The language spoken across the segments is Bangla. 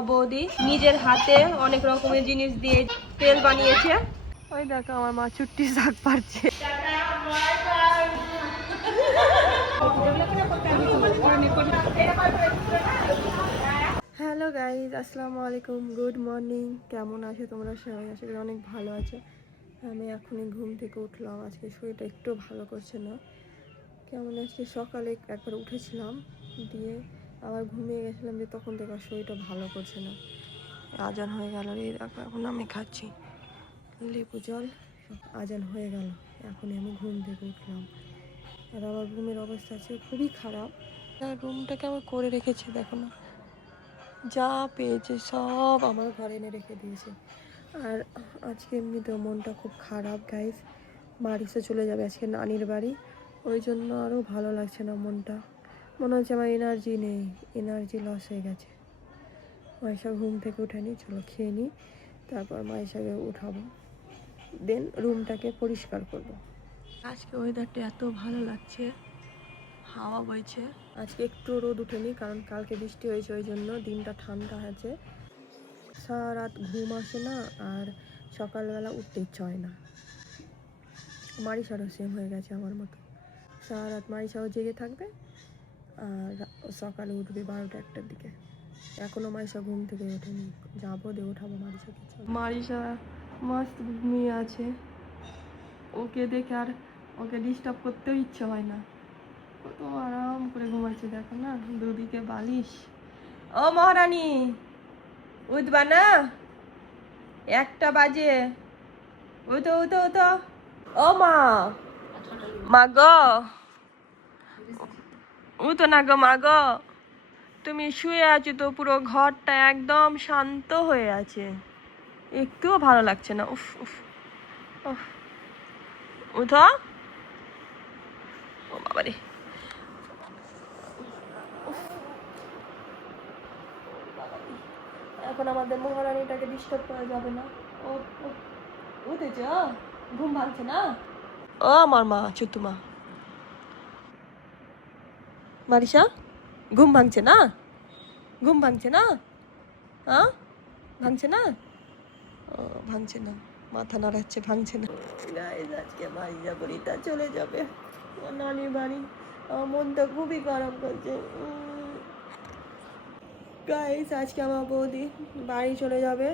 আমার বৌদি নিজের হাতে অনেক রকমের জিনিস দিয়ে তেল বানিয়েছে। ওই দেখো আমার মা ছুট্টি শাক পারছে। হ্যালো গাইজ, আসসালামু আলাইকুম, গুড মর্নিং। কেমন আছো তোমরা সবাই? আশা করি অনেক ভালো আছো। আমি এখনই ঘুম থেকে উঠলাম। আজকে শরীরটা একটু ভালো করছে না। কেমন আজকে সকালে একবার উঠেছিলাম, দিয়ে আবার ঘুমিয়ে গেছিলাম, যে তখন থেকে শরীরটা ভালো করছে না। আজান হয়ে গেল, এই দেখো এখন আমি খাচ্ছি লেবু জল। আজান হয়ে গেল, এখনই আমি ঘুম থেকে উঠলাম। আর আমার রুমের অবস্থা আছে খুবই খারাপ। আর রুমটাকে আমার করে রেখেছে, দেখো না, যা পেয়েছে সব আমার ঘরে এনে রেখে দিয়েছে। আর আজকে এমনিতেও মনটা খুব খারাপ গাইস। বাড়িতে চলে যাবে আজকে নানির বাড়ি, ওই জন্য আরও ভালো লাগছে না মনটা। মনে হচ্ছে আমার এনার্জি নেই, এনার্জি লস হয়ে গেছে। মাইশা ঘুম থেকে উঠেনি, চলো খেয়ে নিই, তারপর মাইশাকে উঠাবো, দেন রুমটাকে পরিষ্কার করব। আজকে ওয়েদারটা এত ভালো লাগছে, হাওয়া বইছে। আজকে একটু রোদ উঠেনি, কারণ কালকে বৃষ্টি হয়েছে, ওই জন্য দিনটা ঠান্ডা আছে। সারা রাত ঘুম আসে না, আর সকালবেলা উঠতে ইচ্ছা হয় না। মারিশারও সেম হয়ে গেছে আমার মতো। সারা রাত মারিশাও জেগে থাকবে, আর সকালে উঠবে 12টা-1টার দিকে। এখনো মারিশা ঘুম থেকে ওঠেনি, যাবো দিয়ে উঠাবো মারিশাকে। মারিশা মস্ত ঘুমিয়ে আছে, ওকে দেখে আর ওকে ডিস্টার্ব করতেও ইচ্ছে হয় না। কত আরাম করে ঘুমাচ্ছে, দেখো না, দুদিকে বালিশ। ও মহারানী, উঠবা না? 1টা বাজে, উঠো উঠো উঠো। ও মা, মা গো উঠো না গো, মা গো। তুমি শুয়ে আছো তো, পুরো ঘরটা একদম শান্ত হয়ে আছে, একটুও ভালো লাগছে না। উফ উফ উফ, উঠো। ও বাবারে, এখন আমাদের মহারানীটাকে ডিস্টার্ব করা যাবে না। ও উঠেছ, ঘুম ভাঙছে না? ও আমার মা, ছোট্ট মা মারিশা, ঘুম ভাঙছে না? ঘুম ভাঙছে না? হ্যাঁ, ভাঙছে না? ও ভাঙছে না, মাথা নাড়াচ্ছে, ভাঙছে না। গাইস, আজকে মারিশা বুড়িটা চলে যাবে নানির বাড়ি। আমার মনটা খুবই খারাপ করছে। গাইস, আজকে আমার বৌদি বাড়ি চলে যাবে,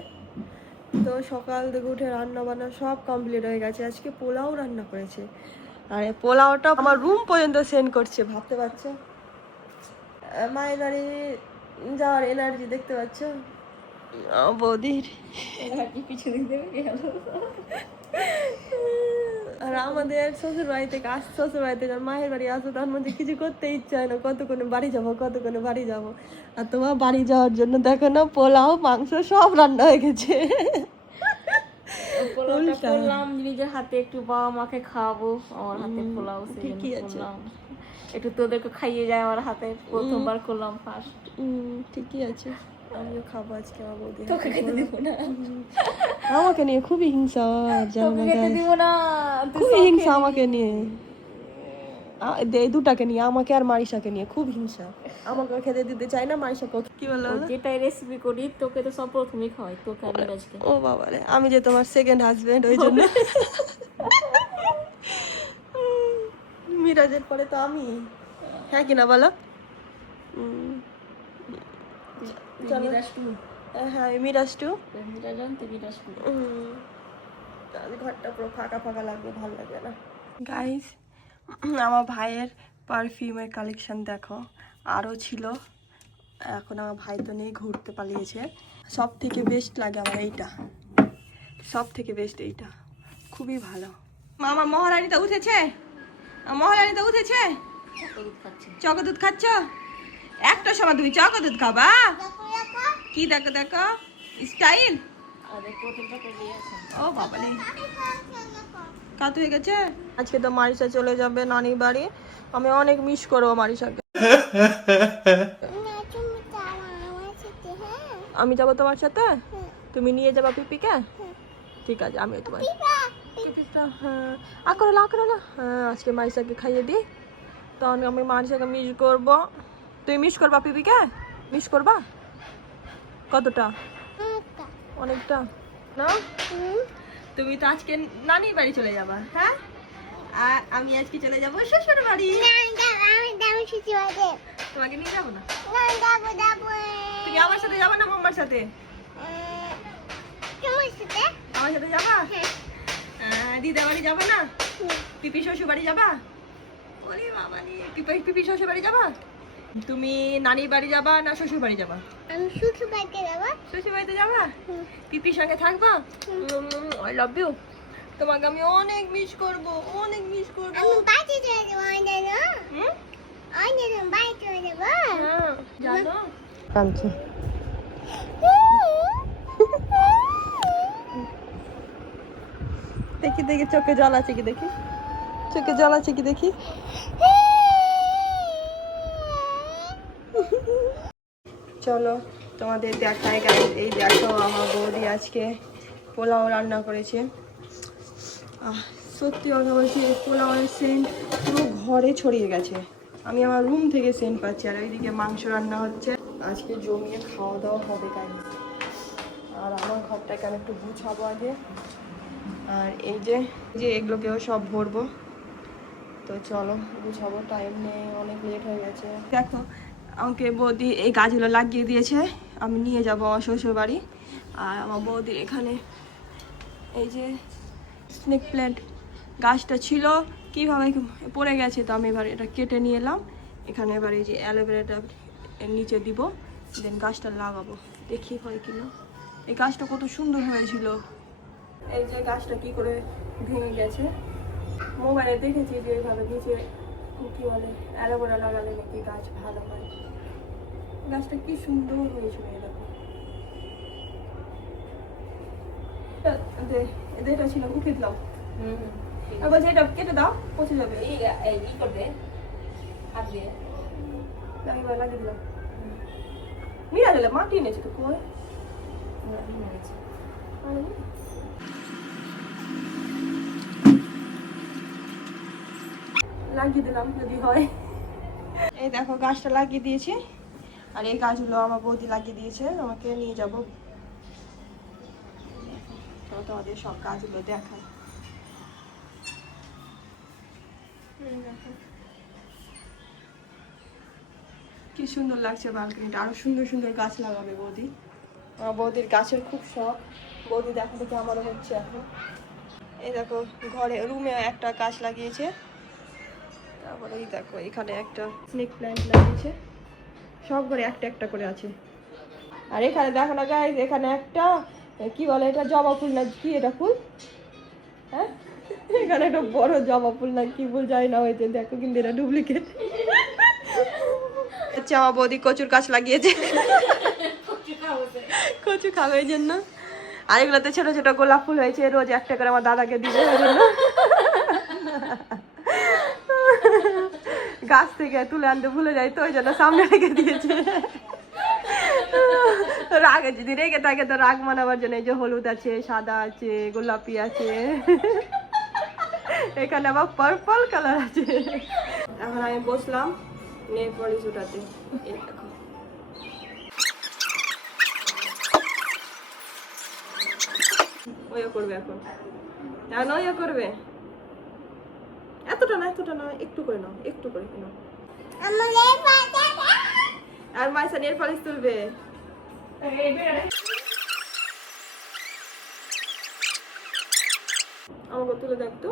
তো সকাল থেকে উঠে রান্না বান্না সব কমপ্লিট হয়ে গেছে। আজকে পোলাও রান্না করেছে, আর এই পোলাওটা আমার রুম পর্যন্ত সেন্ড করছে, ভাবতে পারছো? মায়ের বাড়ি যাওয়ার এনার্জি দেখতে পাচ্ছ বৌদির। কিছু দিক দেবে গেল। আর আমাদের শ্বশুর বাড়ি থেকে শ্বশুর বাড়িতে মায়ের বাড়ি আসো, তার মধ্যে কিছু করতে ইচ্ছা হয় না, কতক্ষণে বাড়ি যাবো, কতক্ষণে বাড়ি যাবো। আর তোমার বাড়ি যাওয়ার জন্য দেখো না, পোলাও মাংস সব রান্না হয়ে গেছে। করলাম নিজের হাতে, একটু বাবা মাকে খাওয়াবো, আমার হাতে পোলাও ঠিকই আছে, একটু তোদেরকে খাইয়ে যায় আমার হাতে, প্রথমবার করলাম ফার্স্ট। ঠিকই আছে, আমিও খাবো আজকে আমার বৌদি। তোকে খেতে দিব না, আমাকে নিয়ে খুবই হিংসা, তোকে খেতে দিব না, খুবই হিংসা আমাকে নিয়ে, এই দুটাকে নিয়ে, আমাকে আর মারিশাকে নিয়ে খুব হিংসা। আমাকে খেতে দিতে চাই না, মারিশাকে। কি বললো? যেটাই রেসিপি করি তোকে তো সব প্রথমেই খাওয়াই, তোকে আর মিরাজকে। ও বাবা রে, আমি যে তোমার সেকেন্ড হাজবেন্ড, ওই জন্য। মিরাজের পরে তো আমি, হ্যাঁ কিনা বলো? হ্যাঁ, মিরাজ টু। ঘরটা পুরো ফাঁকা ফাঁকা লাগবে, ভালো লাগে না। গাইস, আমার ভাইয়ের পারফিউমের কালেকশন দেখো, আরও ছিল, এখন আমার ভাই তো নেই, ঘুরতে পালিয়েছে। সব থেকে বেস্ট লাগে আমার এইটা, সব থেকে বেস্ট এইটা, খুবই ভালো। মামা মহারানীটা উঠেছে, মহারানীটা উঠেছে, চক দুধ খাচ্ছ? একটা সময় তুমি চক দুধ খাবা? কি দেখো দেখো স্টাইল। ও বাবা রে, কাত হয়ে গেছে। আজকে তো মারিশা চলে যাবে নানির বাড়ি, আমি অনেক মিস করবো মারিশাকে। আমি যাবো তোমার সাথে, তুমি নিয়ে যাবা পিপিকে? ঠিক আছে, আমিও তোমার পিপিটা, হ্যাঁ আকরলা আকরলা, হ্যাঁ আজকে মারিশাকে খাইয়ে দিই, তখন আমি মারিশাকে মিস করবো। তুমি মিস করবা পিপিকে? মিস করবা? কতটা? অনেকটা না? তুমি তো আজকে নানি বাড়ি চলে যাবা, হ্যাঁ? আর আমি আজকে চলে যাবো শ্বশুর বাড়ি। তোমাকে নিয়ে যাবো না? তুমি আমার সাথে যাবা না মাম্মার সাথে? আমার সাথে যাবা? দিদা বাড়ি যাবে না? পিপি শ্বশুর বাড়ি যাবা? ওরে বাবা রে, পিপি শ্বশুর বাড়ি যাবা? তুমি নানির বাড়ি যাবা না শ্বশুর বাড়ি যাবা? আমি শ্বশুর বাড়িতে যাবো। শ্বশুর বাড়িতে যাবা? পিপির সঙ্গে থাকবা? I love you. তোমাকে আমি অনেক মিস করব, অনেক মিস করব। আমি বাড়িতে চলে যাবো জানো। হুম? অনেক বাড়িতে চলে যাবো। হ্যাঁ, জানো? কাঁদছে। দেখি দেখি চোখে জল আছে কি দেখি, চোখে জল আছে কি দেখি। চলো তোমাদের দেখাই গাইস, এই দেখো আমার বৌদি আজকে পোলাও রান্না করেছে। সত্যি কথা বলছি, এই পোলাওয়ের সেন্ট পুরো ঘরে ছড়িয়ে গেছে। আমি আমার রুম থেকে সেন্ট পাচ্ছি, আর ওইদিকে মাংস রান্না হচ্ছে। আজকে জমিয়ে খাওয়া দাওয়া হবে গাইস। আর আমার ঘরটাকে আমি একটু গুছাবো আগে। আর এই যে এগুলোকেও সব ভরবো। তো চলো গুছাবো, টাইম নেই, অনেক লেট হয়ে গেছে। দেখো আমাকে বৌদি এই গাছগুলো লাগিয়ে দিয়েছে, আমি নিয়ে যাবো আমার শ্বশুর বাড়ি। আর আমার বৌদির এখানে এই যে স্নেক প্ল্যান্ট গাছটা ছিল, কীভাবে পড়ে গেছে, তো আমি এবার এটা কেটে নিয়ে এলাম। এখানে এবার এই যে অ্যালোভেরাটা এর নিচে দিব, দেন গাছটা লাগাবো, দেখি হয় কিনা। এই গাছটা কত সুন্দর হয়েছিল। এই যে গাছটা কি করে ভেঙে গেছে, মোবাইলে দেখেছি যে এইভাবে নিচে কি বলে অ্যালোভেরা লাগালে নাকি গাছ ভালো হয়। গাছটা কি সুন্দর হয়েছিল, এরকম এটা ছিল উঠে দিলাম। এবার যেটা কেটে দাও, পচে যাবে। লাগিয়ে দিলাম। নিয়ে গেলে মাটি এনেছে তো কই লাগিয়ে দিলাম যদি হয়। এই দেখো গাছটা লাগিয়ে দিয়েছি, আর এই গাছগুলো আমার বৌদি লাগিয়ে দিয়েছে, আমাকে নিয়ে যাবো। তোমাদের সব গাছগুলো দেখায়। কি সুন্দর লাগছে বালকনিটা, আরো সুন্দর সুন্দর গাছ লাগাবে বৌদি। আমার বৌদির গাছের খুব শখ, বৌদি দেখা দেখে আমারও হচ্ছে এখন। এই দেখো ঘরে রুমে একটা গাছ লাগিয়েছে, তারপরে এই দেখো এখানে একটা স্নেক প্ল্যান্ট লাগিয়েছে, সব ঘরে একটা একটা করে আছে। আর এখানে দেখো না গাইস, এখানে একটা কি বলে এটা, জবা ফুল না কি এটা ফুল, হ্যাঁ এখানে একটা বড় জবা ফুল না কি ফুল জানি না হয়েছে, দেখো কিন্তু এটা ডুপ্লিকেট। আচ্ছা আমার বৌদি কচুর গাছ লাগিয়েছে, কচু খাবে এই জন্য। আর এগুলোতে ছোট ছোট গোলাপ ফুল হয়েছে, রোজ একটা করে আমার দাদাকে দিবে ওই জন্য। গাছ থেকে তুলে আনতে ভুলে যাই তো, ওই জন্য সামনে রেখে দিয়েছে। রাগে যদি রেখে থাকে তো রাগ মানাবার জন্য এই যে হলুদ আছে, সাদা আছে, গোলাপি আছে, এখানে আবার পার্পল কালার আছে। এখন আমি বসলাম নেল পলিশ উঠাতে, এই দেখো ওইও করবে এখন, এখন ওইও করবে। এতটা না একটু করে নাও, একটু করে নাও। আর মাইসা নেল পলিশ তুলবে। আমাকে তুলে দেখ তো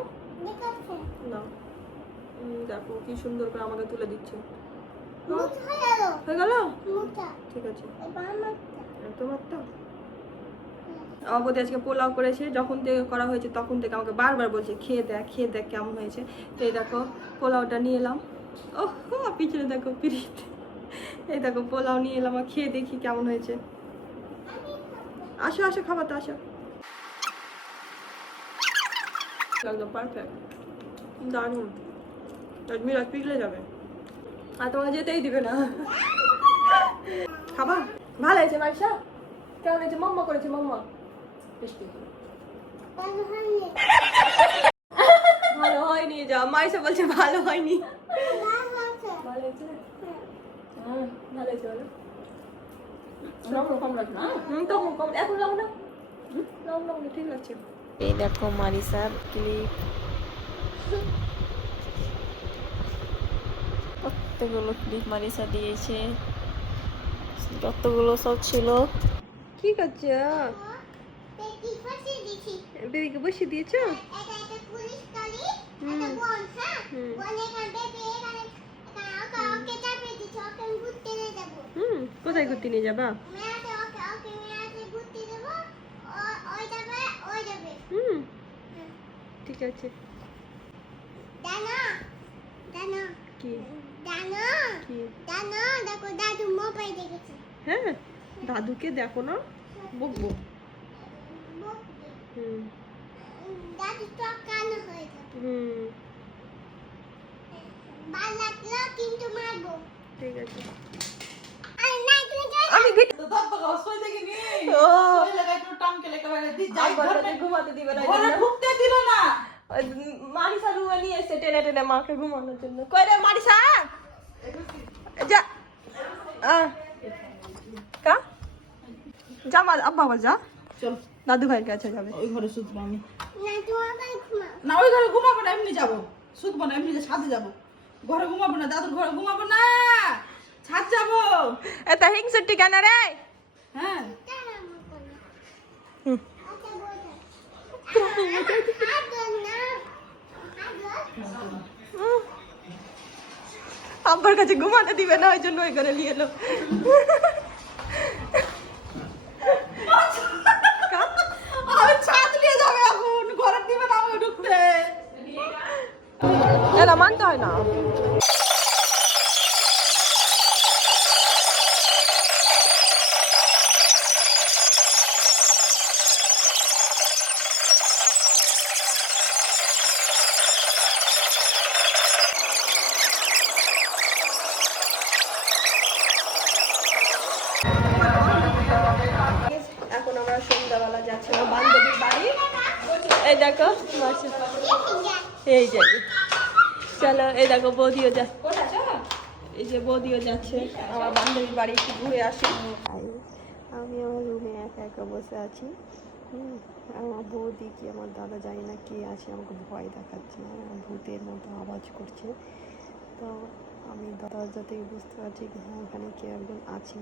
না, দেখো কি সুন্দর করে আমাকে তুলে দিচ্ছে। হয়ে গেল, ঠিক আছে। তোমারটা আমার বৌদি আজকে পোলাও করেছে, যখন থেকে করা হয়েছে তখন থেকে আমাকে বারবার বলছে খেয়ে দেখ কেমন হয়েছে। তো এই দেখো পোলাওটা নিয়ে এলাম, ওহ পিছনে দেখো পিরিত, এই দেখো পোলাও নিয়ে এলাম, আর খেয়ে দেখি কেমন হয়েছে। আসো আসো খাবার তো আসো, একদম পারফেক্ট, দারুণ। মিরাজ পিছলে যাবে আর তোমাকে যেতেই দিবে না। খাবা ভালো হয়েছে মাইশা, কেমন হয়েছে? মাম্মা করেছে, মাম্মা ভালো হয়নি, যা মাইশা বলছে ভালো হয়নি। ভালো হয়েছে, হ্যাঁ ভালো হয়েছে বলো। লবণ কম রাখ না। কম কম এখন লবণ না, লবণ ঠিক আছে। এই দেখো মারিসার ক্লিপ, কতগুলো ক্লিপ মারিসা দিয়েছে, যতগুলো সব ছিল। কি করছো? পেটি ফাঁসি দিছি। বেবিকে বসিয়ে দিয়েছো? এটা একটা পুলিশ গাড়ি, একটা বন, হ্যাঁ? বনে কাঁদে পেয়ে এখানে ওকে চাপে দিচ্ছি, ওকে আমি ঘুরতে নিয়ে যাবো। কোথায় ঘুরতে নিয়ে যাবা? মেয়াতে ওকে মেয়াতে ঘুরতে দেবো, ওই যাবে। ঠিক আছে। দানা কি দানা কি? দানা, দেখো দাদু মোবাইল দেখেছে। হ্যাঁ, দাদুকে দেখো না, বকবো। দাদু তো কান্না হয়ে যাবে। ভালো লাগলো কিন্তু মারবো। ঠিক আছে। আর না তুমি যাও। আমি তো দব বাবা সই দেখে নি ও সই লাগা একটু টান কেলে করে দি যাই ঘরে ঘুমাতে দিবে না, ঘরে ঢুকতে দিল না। মারিসা রুমে নিয়ে এসে টেনে টেনে মাকে ঘুমানোর জন্য। কই রে মারিসা, যা কা যা, মা আব্বা আবার যা, চল দাদু ভাইয়ের কাছে যাবে। ওই ঘরে শুতবো আমি। না তোমার বাড়ি ঘুমাও। না ওই ঘরে ঘুমাবো না, এমনি যাবো, শুতবো না, এমনি সাথে যাবো। ঘরে ঘুমাবো না, দাদুর ঘরে ঘুমাবো না, ছাদ যাবো। এটা হিংসুটি কেন রে? হ্যাঁ দাঁড়া আমার কোলে। হুম। আচ্ছা বলতে। আদর না। আদর। আব্বার কাছে ঘুমাতে দিবে না, ওই জন্য ওই ঘরে নিয়ে এলো। আমি ছাদ নিয়ে যাবে এখন, ঘরে দিবে না আমাকে ঢুকতে। এটা মানতে হয় না। এখন আমরা সন্ধ্যাবেলা যাচ্ছি আমার বান্ধবীর বাড়ি। এই দেখো মাসি, এই যে চলো, এই দেখো বৌদিও যা, এই যে বৌদিও যাচ্ছে আমার বান্ধবীর বাড়ি, একটু ঘুরে আসি। আমি আমার রুমে একা একা বসে আছি। আমার বৌদি কি আমার দাদা জানি না কে আছে, আমাকে ভয় দেখাচ্ছে, ভূতের মতো আওয়াজ করছে। তো আমি দরজা থেকে বুঝতে পারছি কি হ্যাঁ এখানে কে একজন আছে।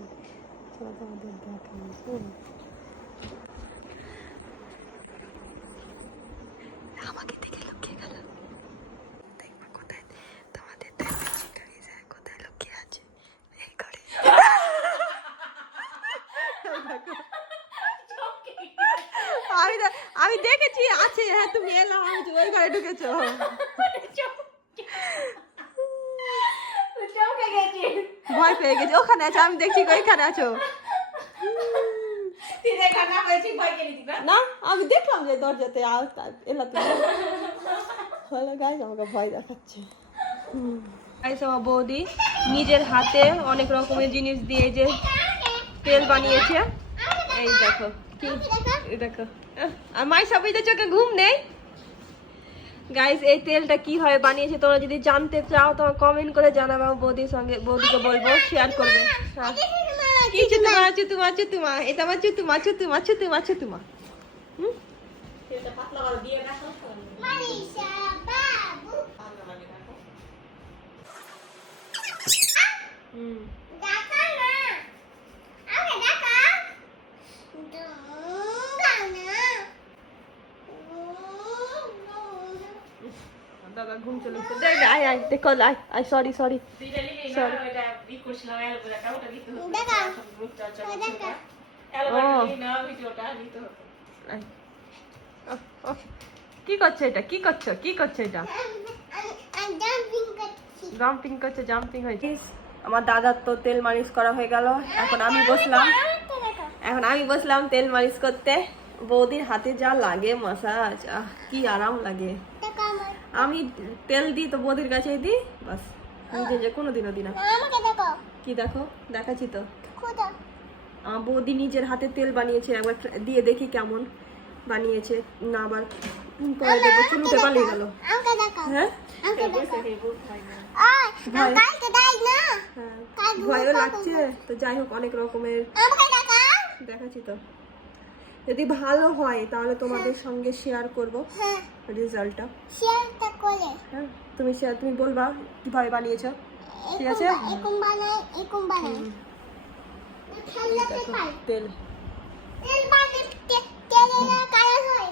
চলো তোমাদের দেখাই। আমাকে দেখে লুকিয়ে গেল, দেখবো কোথায় তোমাদের কোথায় লুকিয়ে আছে এই ঘরে। আমি দেখেছি আছে, হ্যাঁ তুমি এলাম, আমি ওই ঘরে ঢুকেছো। ভয় পেয়ে গেছি, ওখানে আছে, আমি দেখছি ওইখানে আছো। না আমি দেখলাম যে দরজাতে এলা তুমি। হলো গাইস, আমাকে ভয় দেখাচ্ছে। গাইস আমার বৌদি নিজের হাতে অনেক রকমের জিনিস দিয়ে যে তেল বানিয়েছে, এই দেখো কি, এই দেখো। আর মাই সবাইদের চোখে ঘুম নেই। গাইস এই তেলটা কিভাবে বানিয়েছে তোমরা যদি জানতে চাও তোমার কমেন্ট করে জানাবে, আমার বৌদির সঙ্গে, বৌদিকে বলবো শেয়ার করবে। কি চুতুমা চুতুমা চুতুমা, এটা আমার চুতুমা চুতুমা চুতুমা চুতুমা। মারিসা বাবু। দেখা না। আরে দেখা। দাদা ঘুম চলে এসেছে, দেখ আয় আয় দেখো, আয় আয়, সরি সরি সরি। কি করছে এটা, কি করছো, কি করছে এটা? জাম্পিং করছে, জাম্পিং হয়েছে। আমার দাদার তো তেল মালিশ করা হয়ে গেল, এখন আমি বসলাম তেল মালিশ করতে। বৌদির হাতে যা লাগে মাসাজ, কি আরাম লাগে। আমি তেল দিই তো বৌদির কাছেই দিই, বাস নিজে যে কোনোদিনও দিই না। কি দেখো, দেখাচ্ছি তো। বৌদি নিজের হাতে তেল বানিয়েছে, একবার দিয়ে দেখি কেমন। বানিয়েছে না আবার পরে দেখবো চুলুতে পালিয়ে গেল। আমাকে দেখাও হ্যাঁ আমাকে দেখাও ওই কালকে দাই না হ্যাঁ ভয়ও লাগছে তো যাই হোক অনেক রকমের আমাকে দেখাও দেখাচ্ছি তো যদি ভালো হয় তাহলে তোমাদের সঙ্গে শেয়ার করব হ্যাঁ রেজাল্টটা। শেয়ারটা করে হ্যাঁ তুমি বলবা কিভাবে বানিয়েছো ঠিক আছে? এরকম বানাই খেলতে পাই তেল তেল বানাই তেলের কালার হয়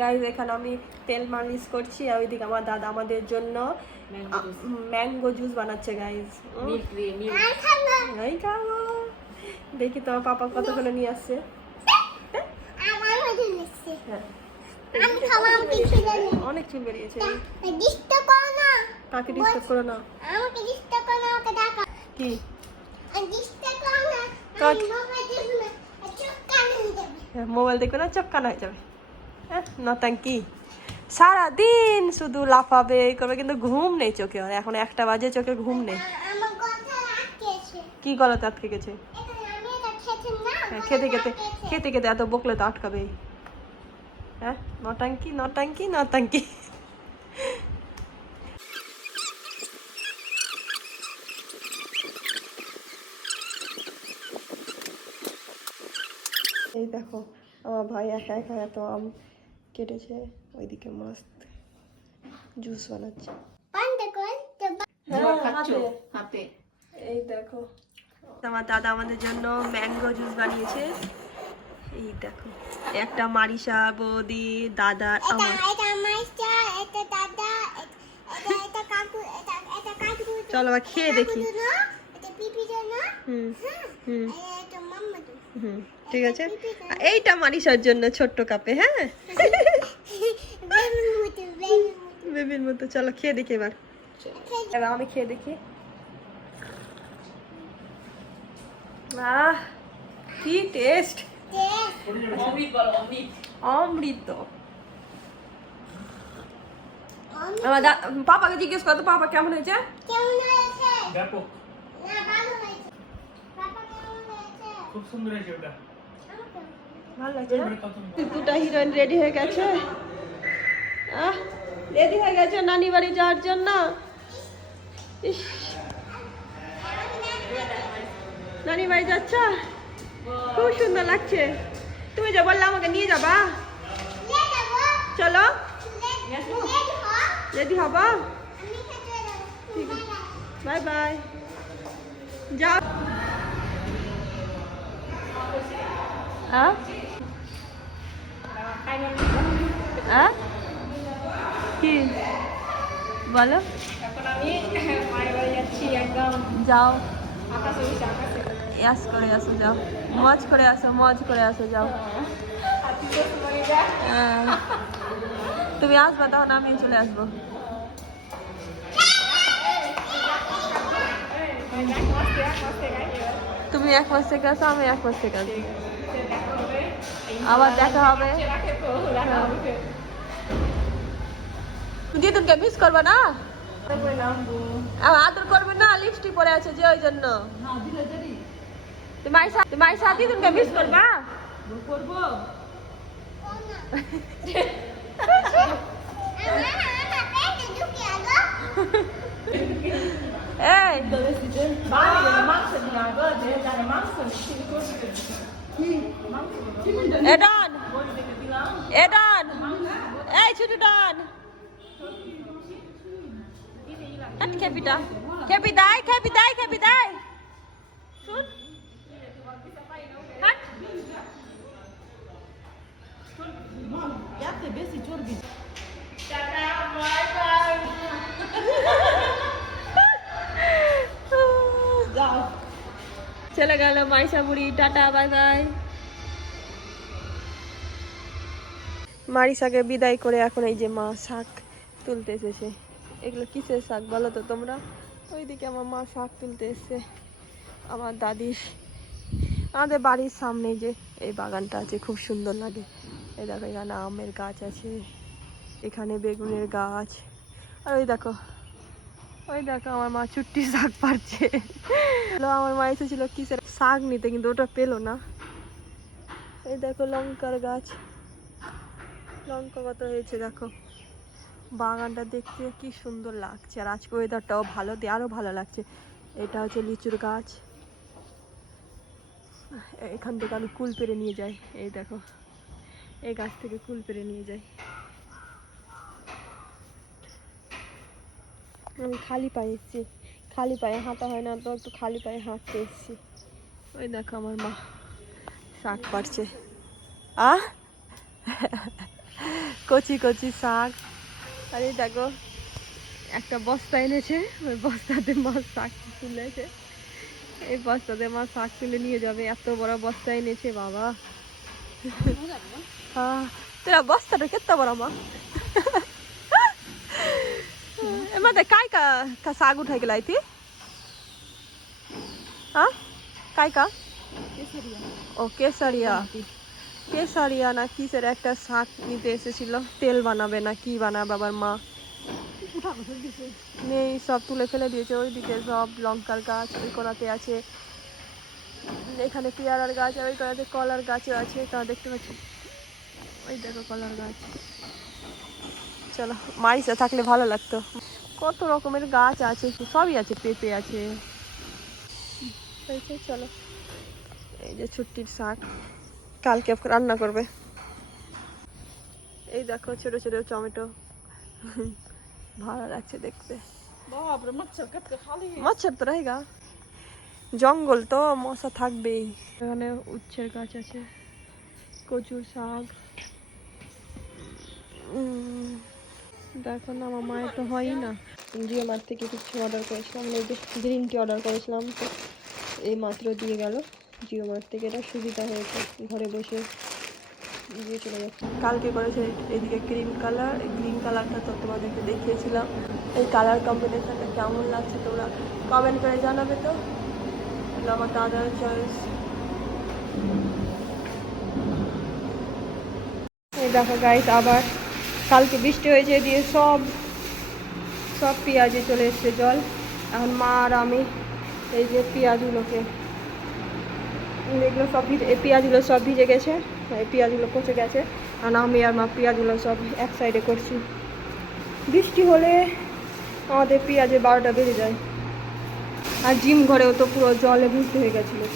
গাইজ এখানে আমি তেল মালিশ করছি আর ওইদিকে আমার দাদা আমাদের জন্য ম্যাঙ্গো জুস বানাচ্ছে গাইজ। আর খাবো এই খাবো দেখি তোমার পাপা কতগুলো নিয়ে আসছে। আমার মধ্যে নিচ্ছে হ্যাঁ আমি খাবো আমাকে খিদে নেই অনেক চুল বেরিয়েছে। ডিস্টার্ব করো না কাকে ডিস্টার্ব করো না। আমাকে ডিস্টার্ব করো না আমাকে দেখাও কি ডিস্টার্ব করো না কাক? আমি মোবাইল দেখব না চোখ কানে নিয়ে যাবে হ্যাঁ, মোবাইল দেখবে না চোখ কানা হয়ে যাবে। হ্যাঁ নতাঙ্কি সারাদিন শুধু লাফাবে এই করবে কিন্তু ঘুম নেই চোখে। আর এখন 1টা বাজে চোখে ঘুম নেই। আমার কথা আটকেছে কি গলাতে আটকে গেছে? এখানে আমি এটা খেতে না হ্যাঁ খেতে খেতে খেতে খেতে এত বকলে তো আটকাবেই। হ্যাঁ নটাঙ্কি নটাঙ্কি নটাঙ্কি। এই দেখো আমার ভাই একা একা এত আম কেটেছে ওইদিকে মস্ত জুস বানাচ্ছে। বন্ধ কর তো হাতে এই দেখো আমার দাদা আমাদের জন্য ম্যাঙ্গো জুস বানিয়েছে। এই দেখো একটা মারিসা বৌদি দাদা আমার এটা আমার চা এটা দাদা এটা কাকু এটা কাকু চলো আবার খেয়ে দেখি। এটা পিপি জানা হুম হুম এটা মাম্মা তো হুম ঠিক আছে। আর এইটা মারিসার জন্য ছোট্ট কাপে। হ্যাঁ বেবির মতো। চলো খেয়ে দেখি এবার আমি খেয়ে দেখি। আহ কি টেস্ট অমৃত। আমার পাপাকে জিজ্ঞেস করো তো পাপা কেমন হয়েছে। কেমন হয়েছে ব্যাপক না ভালো হয়েছে পাপা কেমন হয়েছে খুব সুন্দর হয়েছে ওটা ভালো লাগছে। দুটা হিরোইন রেডি হয়ে গেছে। রেডি হয়ে গেছে নানি বাড়ি যাওয়ার জন্য। ইস, নানি বাড়ি যাচ্ছ খুব সুন্দর লাগছে। তুমি যা বললে আমাকে নিয়ে যাবা। লে যাবো চলো লে হো রেডি হবা। আমি খেতে যাবো ঠিক আছে বাই বাই যাও। হ্যাঁ হ্যাঁ কি বলো। এখন আমি মায়ের বাড়ি যাচ্ছি একদম যাও আকাশে উঠে আকাশে ইয়াস করে আসো যাও মজ করে আসো মজ করে আসো যাও। হাতি তো সময় যায় হ্যাঁ। তুমি আসবা তখন আমি চলে আসবো। তুমি 1 মাস থেকে আসো আমি 1 মাস থেকে আসবো আবার দেখা হবে। দিদুনকে মিস করবে না আদর করবে না লিপস্টিক পরে আছে যে ওই জন্য। তুমি আইসা দিদুনকে মিস করবা। করবো এই এডন এডন এই ছোটু ডন খেপিটা খেপি দাই খেপি দাই খেপি দাই শুন হাট এতে বেশি চর্বি যাও চলে গেল মাইশা বুড়ি টাটা বাই বাই। মারিসাকে বিদায় করে এখন এই যে মা শাক তুলতে এসেছে। এগুলো কিসের শাক বলো তো তোমরা। ওইদিকে আমার মা শাক তুলতে এসছে। আমার দাদির আমাদের বাড়ির সামনে যে এই বাগানটা আছে খুব সুন্দর লাগে। এই দেখো এখানে আমের গাছ আছে এখানে বেগুনের গাছ আর ওই দেখো আমার মা চুট্টি শাক পারছে। আমার মা এসেছিল কিসের শাক নিতে কিন্তু ওটা পেলো না। এই দেখো লঙ্কার গাছ লঙ্কা কত হয়েছে দেখো, বাগানটা দেখতে কি সুন্দর লাগছে। আর আজকে ওয়েদারটাও ভালো, দিয়ে আরও ভালো লাগছে। এটা হচ্ছে লিচুর গাছ, এখান থেকে আমি কুল পেরে নিয়ে যাই। এই দেখো, এই গাছ থেকে কুল পেরে নিয়ে যাই। আমি খালি পায়ে এসেছি, খালি পায়ে হাঁটা হয় না তো, একটু খালি পায়ে হাঁটতে এসেছি। ওই দেখো আমার মা শাক পাড়ছে, কচি কচি শাক। আর এই দেখো একটা বস্তা এনেছে, ওই বস্তাতে মা শাক তুলেছে। এই বস্তাতে মা শাক তুলে নিয়ে যাবে, এত বড় বস্তা এনেছে বাবা। হ্যাঁ, तेरा बस्ता कितना बड़ा माँ? मतलब काय का साग उठा के लाई थी? हाँ, काय का? ও কেসারিয়া, কেসারিয়া না কিসের একটা শাক নিতে এসেছিল, তেল বানাবে না কি বানাবে আবার মা। নেই, সব তুলে ফেলে দিয়েছে। ওইদিকে সব লঙ্কার গাছ, ওই কোনাতে আছে, এখানে পেয়ারার গাছ, আর ওই কোনাতে কলার গাছও আছে, তা দেখতে পাচ্ছি। ওই দেখো কলার গাছ। চলো, মারিচা থাকলে ভালো লাগতো। কত রকমের গাছ আছে, সবই আছে, পেঁপে আছে। চলো, এই যে ছুটির শাক, কালকে রান্না করবে। এই দেখো ছোট ছোট টমেটো, ভালো লাগছে দেখতে। বাপরে মচ্ছর কাটতে খালি। মচ্ছর তো रहेगा, জঙ্গল তো মশা থাকবেই। এখানে উচ্ছের গাছ আছে, কচুর শাক। দেখো না, আমার মায়ের তো হয়ই না। জিও মার্ট থেকে কিছু অর্ডার করেছিলাম, এই যে গ্রিন টি অর্ডার করেছিলাম, তো এই মাত্র দিয়ে গেল জিও মার্ট থেকে। এটা সুবিধা হয়েছে, ঘরে বসে দিয়ে চলে যাচ্ছে। কালকে করেছে এদিকে গ্রিন কালারটা তো তোমাদেরকে দেখিয়েছিলাম। এই কালার কম্বিনেশনটা কেমন লাগছে তোমরা কমেন্ট করে জানাবে। তো এগুলো আমার দাদার চয়েস। এই দেখো গাইস, আবার কালকে বৃষ্টি হয়েছে, দিয়ে সব পেঁয়াজে চলে এসছে জল। এখন মা আর আমি এই যে পেঁয়াজগুলোকে, এগুলো সব ভিজে, এই পেঁয়াজগুলো সব ভিজে গেছে, এই পেঁয়াজগুলো পচে গেছে। আর আমি আর মা পেঁয়াজগুলো সব এক সাইডে করছি। বৃষ্টি হলে আমাদের পেঁয়াজের 12টা বেজে যায়। আর জিম ঘরেও তো পুরো জলে ভর্তি হয়ে গেছিলো।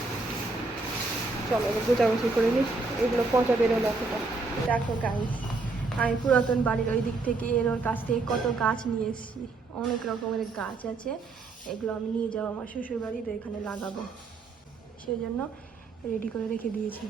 চলো গোছাগুছি করে নিস, এগুলো পচা বেরোলো এতটা। দেখো গাইস, আমি পুরাতন বাড়ির ওই দিক থেকে ওর কাছ থেকে কত গাছ নিয়ে এসেছি। অনেক রকমের গাছ আছে, এগুলো আমি নিয়ে যাবো আমার শ্বশুর বাড়ি, তো এখানে লাগাবো, সেই জন্য রেডি করে রেখে দিয়েছি।